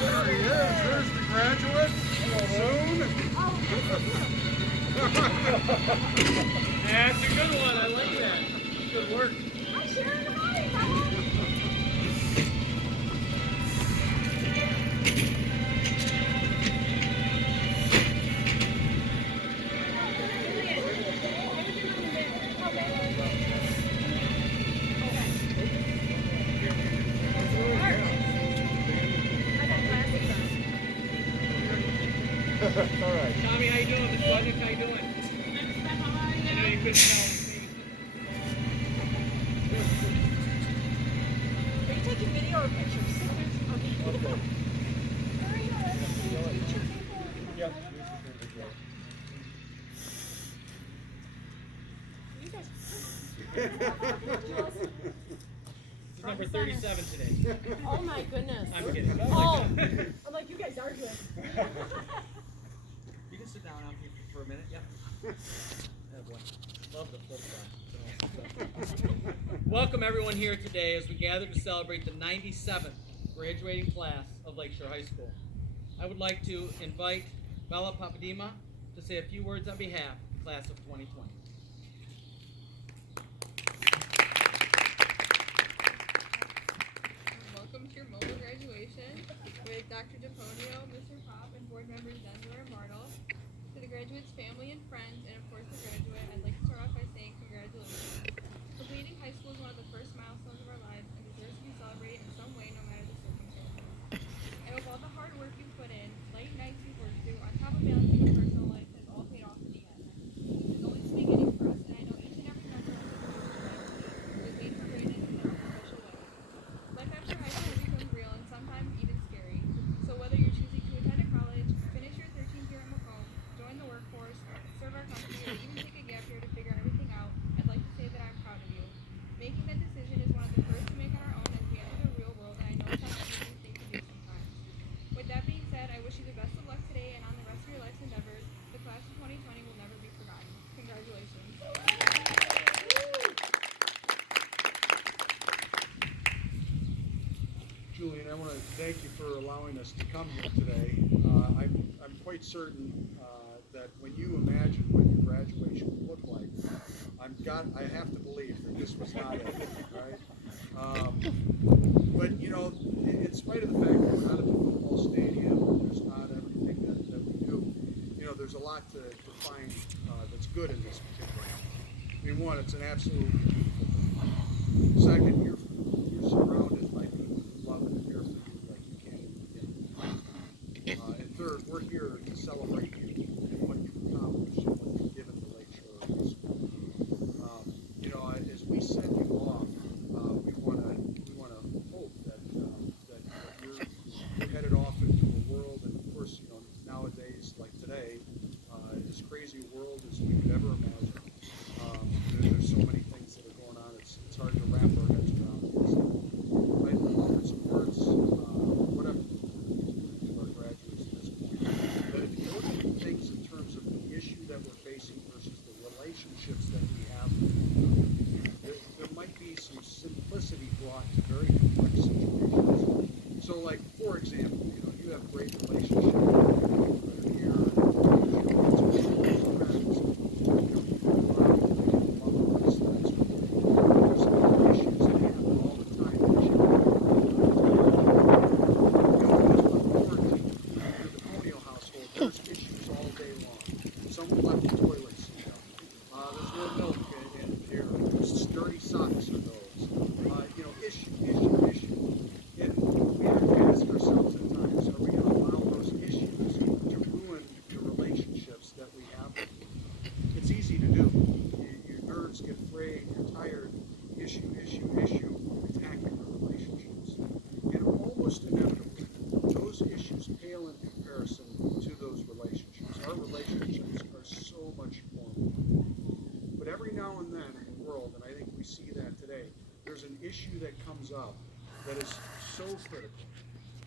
There he is. There's the graduate. Soon. That's a good one. I like that. Good work. Hi, Sharon. Hi. How are you? All right. Tommy, how you doing? Miss Budnick, how you doing? I know you couldn't tell. Are you taking video or pictures? Okay. Yep. This is number 37 today. Oh my goodness. I'm kidding. Oh, I'm like, you guys arguing. You can sit down out here for a minute. Yep. Oh boy. Love the flip side. Welcome everyone here today as we gather to celebrate the 97th graduating class of Lakeshore High School. I would like to invite Bella Papadima to say a few words on behalf of the class of 2020. Welcome to your mobile graduation with Dr. DePonio, Mr. Pop, and board members Denzel and Martel. To the graduates' family and friends, and of course the graduate, I'd like to start off by saying congratulations. Completing high school is one of the first milestones of our lives and deserves to be celebrated in some way no matter the circumstances. I hope all the hard work you've put in, late nights you've worked through, on top of balancing your personal life has all paid off in the end. It's only the beginning for us, and I know each and every member of the graduate team was made for greatness in their own special way. Life after high school becomes real and sometimes even scary. So whether you're choosing to attend a college, finish your 13th year at Macomb, join the workforce, serve our country, or even take a gap year to figure everything out, I'd like to say that I'm proud of you. Making that decision is one of the first to make on our own as we enter the real world, and I know it's not an easy thing to do sometimes. With that being said, I wish you the best of luck today and on the rest of your life's endeavors. The class of 2020 will never be forgotten. Congratulations. Julian, I want to thank you for allowing us to come here today. I'm quite certain that when you imagine what your graduation would look like, I have to believe that this was not it, right? But you know, in spite of the fact that we're not at the football stadium, there's not everything that we do. You know, there's a lot to find that's good in this particular house. I mean, one, it's an absolutely beautiful thing. Second, you're surrounded by people who love and care for you like you can't even begin. And third, we're here to celebrate you and what you've accomplished and what you've given to Lakeshore High School. You know, as we send you off, we want to hope that you're headed off into a world, and of course, you know, nowadays like today, as crazy a world as we could ever imagine. There's so many things that are going on. It's hard to wrap our heads around this. I'd offer some words, whatever, to our graduates at this point. But if you look at things in terms of the issue that we're facing versus the relationships that we have, there might be some simplicity brought to very complex situations. So, like, for example, you know, you have a great relationship with people that are here, issue that comes up that is so critical,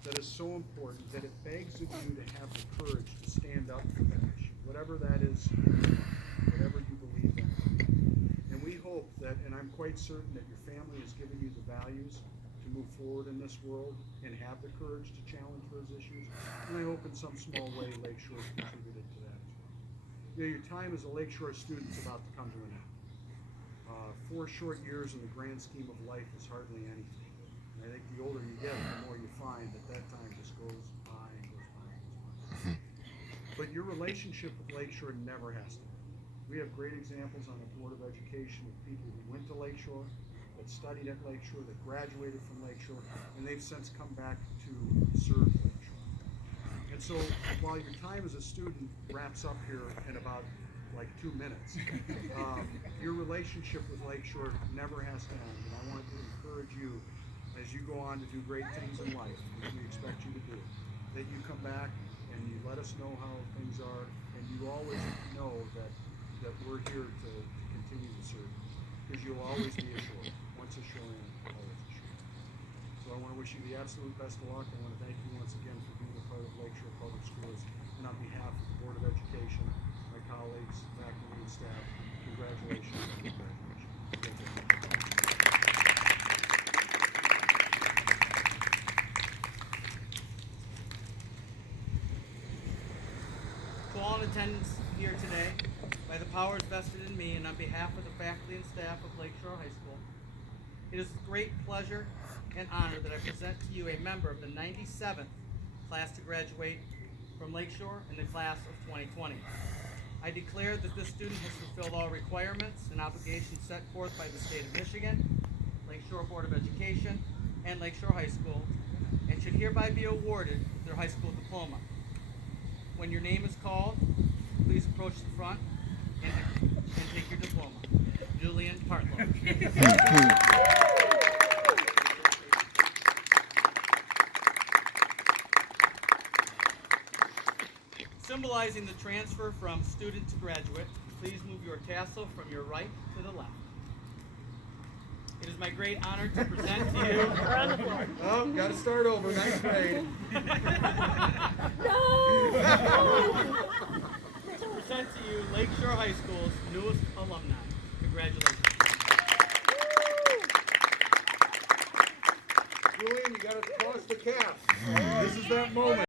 that is so important, that it begs of you to have the courage to stand up for that issue, whatever that is, whatever you believe in. And we hope that, and I'm quite certain that your family has given you the values to move forward in this world and have the courage to challenge those issues. And I hope in some small way Lakeshore has contributed to that as well. You know, your time as a Lakeshore student is about to come to an end. 4 short years in the grand scheme of life is hardly anything. And I think the older you get, the more you find that time just goes by and goes by and goes by. But your relationship with Lakeshore never has to end. We have great examples on the Board of Education of people who went to Lakeshore, that studied at Lakeshore, that graduated from Lakeshore, and they've since come back to serve Lakeshore. And so while your time as a student wraps up here in about like 2 minutes, your relationship with Lakeshore never has to end. And I want to encourage you as you go on to do great things in life, as we expect you to do, that you come back and you let us know how things are, and you always know that we're here to continue to serve you, because you'll always be assured. Once assured, always assured. So I want to wish you the absolute best of luck. I want to thank you once again for being a part of Lakeshore Public Schools, and on behalf of the Board of Education, my colleagues, faculty, and staff, congratulations on your graduation. To all in attendance here today, by the powers vested in me and on behalf of the faculty and staff of Lakeshore High School, it is with great pleasure and honor that I present to you a member of the 97th class to graduate from Lakeshore in the class of 2020. I declare that this student has fulfilled all requirements and obligations set forth by the state of Michigan, Lakeshore Board of Education, and Lakeshore High School, and should hereby be awarded their high school diploma. When your name is called, please approach the front and take your diploma. Julian Partlow. Symbolizing the transfer from student to graduate, please move your tassel from your right to the left. It is my great honor to present to you. Oh, got to start over. Ninth grade. To present to you Lakeshore High School's newest alumni. Congratulations. Julian, you got to toss the cap. This is that moment.